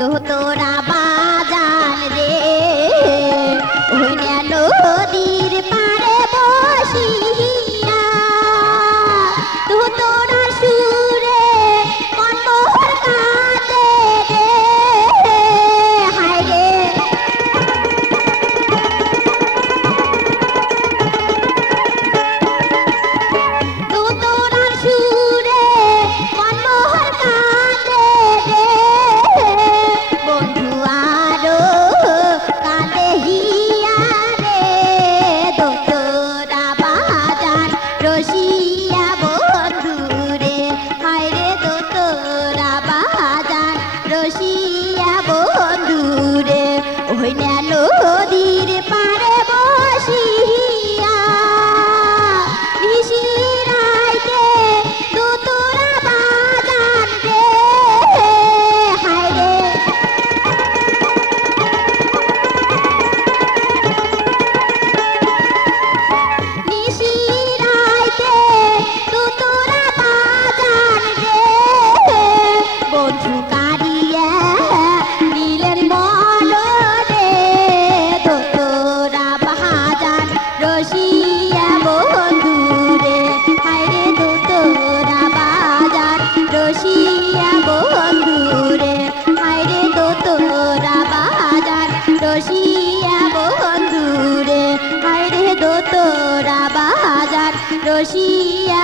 তোরা বাজান রে ওই নদীর পাড়ে বসিয়া তোরা সুরে কতর কাঁদে রে হায় রে তোরা সুরে কতর কাঁদে রে বন্ধু আরো কাঁদে হিয়া রে তোরা বাজান রসিয়া বন্ধু রে হায় রে তোরা বাজান রসিয়া বন্ধু রে ওই নদীর পাড়ে বসিয়া নিশিরাইতে তোরা বাজান রে হায় রে নিশিরাইতে তোরা বাজান রে বন্ধু কারিয়া নীলের মল রে তোরা বাজান রসিয়া বন্ধু রে হায় রে তোরা বাজান রসিয়া বন্ধু রে হায় রে তোরা বাজান রসিয়া বন্ধু রে হায় রে তোরা বাজান রসিয়া